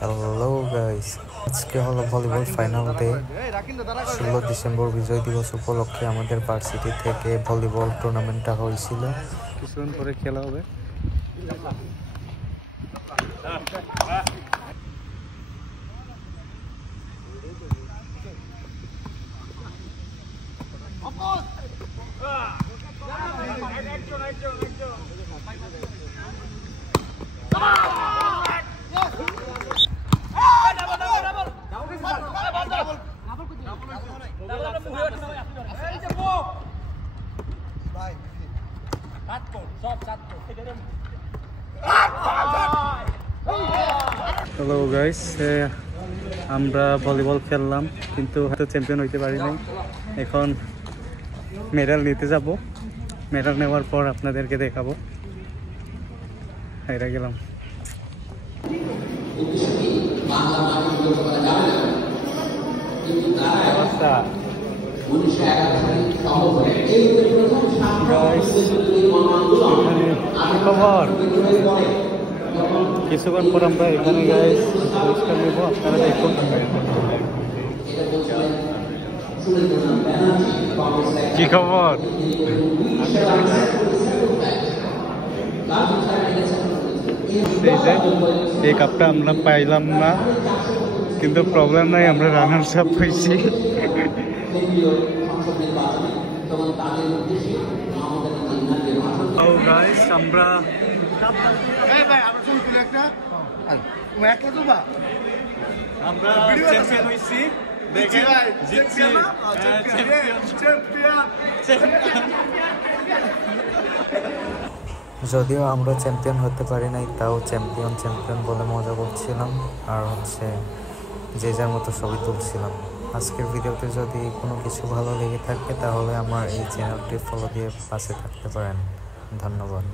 Hello guys, আজকে হলো volleyball final day. 16 December বিজয় দিবস উপলক্ষে আমাদের ভার্সিটি থেকে ভলিবল টুর্নামেন্টটা হয়েছিল। কিছুক্ষণ পরে খেলা হবে। হ্যালো গাইস, আমরা ভলিবল খেললাম কিন্তু হয়তো চ্যাম্পিয়ন হইতে পারি নাই। এখন মেডেল নিতে যাব, মেডেল নেওয়ার পর আপনাদেরকে দেখাবো। হেরে গেলাম। খবর কিছুক্ষণ পর আমরা এখানে গাইস পুরস্কার নেব, আপনারা দেখুন। কি খবর? এই কাপটা আমরা পাইলাম না, কিন্তু প্রবলেম নাই, আমরা রানার্স আপ হয়েছি। আমরা চ্যাম্পিয়ন হয়েছি। যদিও আমরা চ্যাম্পিয়ন হতে পারি নাই, তাও চ্যাম্পিয়ন বলে মজা করছিলাম আর যে যার মতো ছবি তুলছিলাম। আজকের ভিডিওতে যদি কোনো কিছু ভালো লেগে থাকে তাহলে আমার এই চ্যানেলটি ফলো দিয়ে পাশে থাকতে পারেন। ধন্যবাদ।